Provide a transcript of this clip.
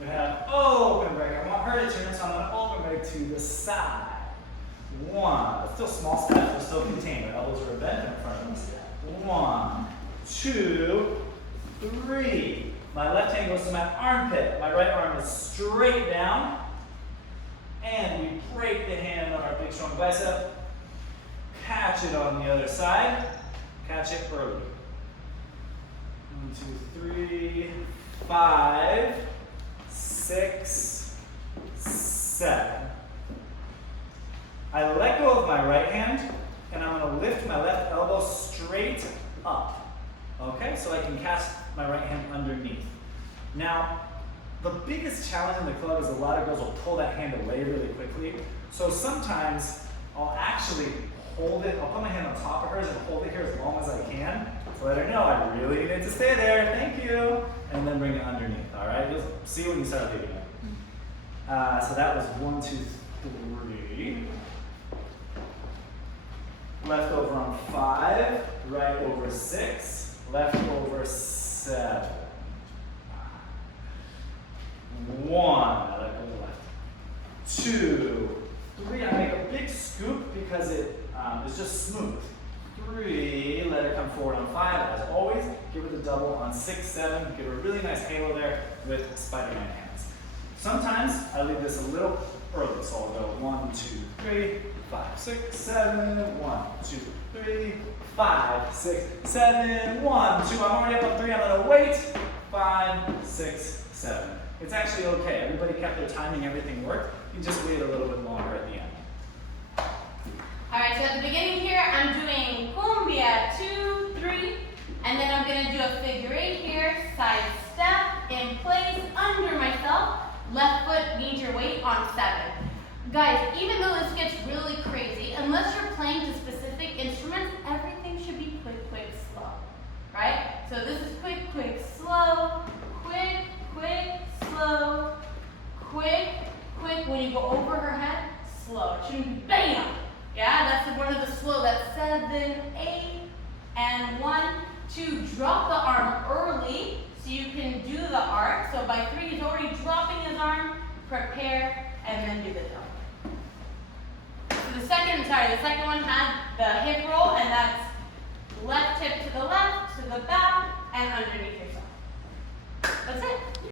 We have open break. I want her to turn, so I'm going to open break to the side. 1, but still small steps, we're still contained. Our elbows are bent in front of us. 1, 2, 3. My left hand goes to my armpit. My right arm is straight down. And we break the hand on our big strong bicep. Catch it on the other side. Catch it early. 1, 2, 3, 5, 6, 7. I let go of my right hand, and I'm going to lift my left elbow straight up. Okay, so I can catch my right hand underneath. Now, the biggest challenge in the club is a lot of girls will pull that hand away really quickly. So sometimes I'll actually hold it, I'll put my hand on top of hers and hold it here as long as I can to let her know I really need it to stay there, thank you, and then bring it underneath, all right? You'll see when you start leaving it. So that was 1, 2, 3. Left over on 5, right over 6, left over 7. 1, I let go of the left. 2, 3, I make a big scoop because it is just smooth. 3, let her come forward on 5. As always, give her the double on 6, 7. Give her a really nice halo there with Spider-Man hands. Sometimes I leave this a little early, so I'll go 1, 2, 3, 5, 6, 7, 1, 2, 3, 5, 6, 7, 1, 2. I'm already up on 3. I'm going to wait. 5, 6, 7. It's actually okay. Everybody kept their timing. Everything worked. You just wait a little bit longer at the end. All right, so at the beginning here, I'm doing cumbia, 2, 3, and then I'm going to do a figure 8 here, side step, in place, under myself, left foot needs your weight on 7. Guys, even though this gets really crazy, unless you're playing to specific instruments, everything should be quick, quick, slow, right? So this is quick, quick, slow, quick, quick, slow, quick, quick. When you go over her head, slow. It shouldn't be bam. Yeah, that's one of the slow. That's 7, 8, and 1, 2. Drop the arm early so you can do the arc. So by 3, he's already dropping his arm. Prepare, and then do the jump. So the second one had the hip roll, and that's left hip to the left, to the back, and underneath yourself. That's it.